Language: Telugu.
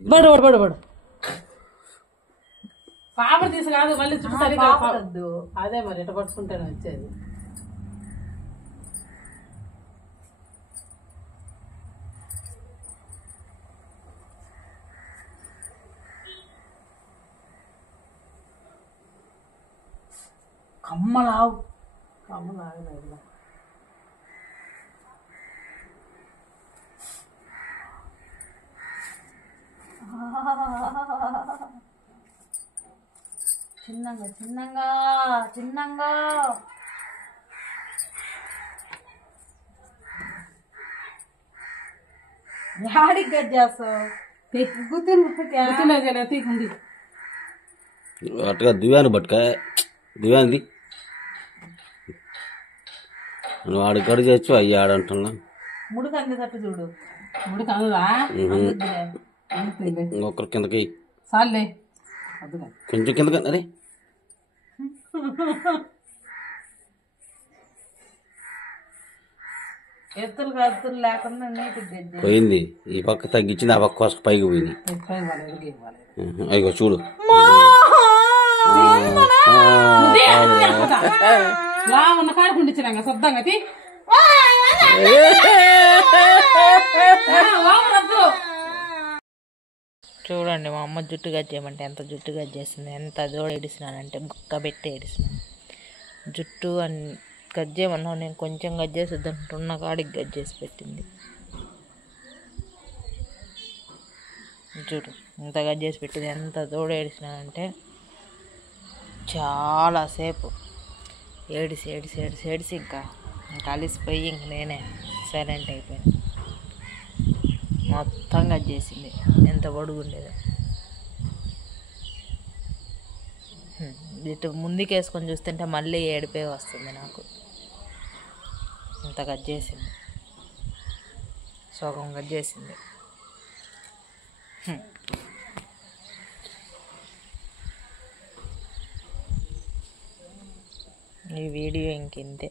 బడు బడు బడు బడు పాప తీసు కాదు మళ్ళీ చుట్టూ సరిగ్గా అదే మరి ఎట్ట పట్టుకుంటాను వచ్చేది. కమ్మలావు చిన్నంగా చిన్నంగా చిన్నంగా యాడికి గజ్జేస్తావు తీకుంది అట్టుగా దివ్యాన్ని పట్టుక దివ్యాన్ని నువ్వు ఆడు గడి చేయొచ్చు అయ్యి ఆడంటున్నా ముడికి అందేటట్టు చూడు. ముడికి అందుదా ఇంకొకరు కిందకి సార్లే కొంచెం కిందకి అరే ఎత్తులు కత్తులు లేకుండా నీటి గజ్జి పోయింది. ఈ పక్క తగ్గించింది, ఆ పక్క కోసకు పైకి పోయింది. అయ్యో చూడు ఉన్న కాడుకుండిచ్చినాక శుద్ధంగా చూడండి మా అమ్మ జుట్టు గజ్జేయమంటే ఎంత జుట్టు గజ్జేస్తుంది. ఎంత జోడు ఏడిసినానంటే గుక్క పెట్టి ఏడిసినాను. జుట్టు గజ్జేయమన్నా నేను కొంచెం గజ్జేసిద్దంటే ఉన్న కాడికి గజ్జేసి పెట్టింది. చూడు ఇంత గజ్జేసి పెట్టింది. ఎంత జోడు ఏడిసినానంటే చాలాసేపు ఏడిసి ఏడిసి ఏడిసి ఏడిసి ఇంకా అలిసిపోయి ఇంక నేనే సైలెంట్ అయిపోయాను. మొత్తం గజ్జేసింది. ఎంత పొడుగుండేది. ఇటు ముందుకు వేసుకొని చూస్తుంటే మళ్ళీ ఏడిపే వస్తుంది నాకు. ఇంత గజ్జేసింది, సగం గజ్జేసింది. ఈ వీడియో ఇంకింతే.